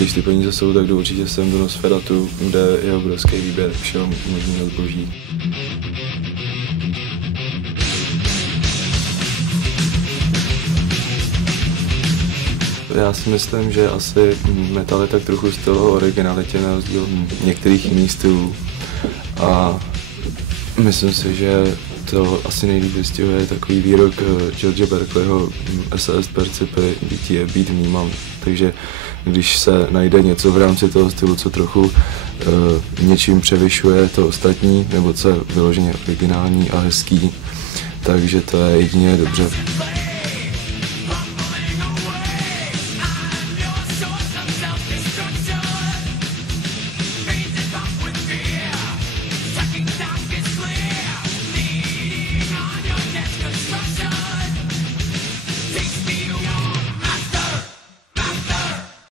Když ty peníze jsou, tak jdu určitě sem do Nosferatu, kde je obrovský výběr všeho možného zboží. Já si myslím, že asi metal je tak trochu styl o originalitě na rozdíl některých jiných stylů. A myslím si, že to asi nejlíp vystihuje takový výrok George Berkeleyho SAS Percipy, být je, být vnímám. Takže když se najde něco v rámci toho stylu, co trochu něčím převyšuje to ostatní, nebo co je vyloženě originální a hezký, takže to je jedině dobře.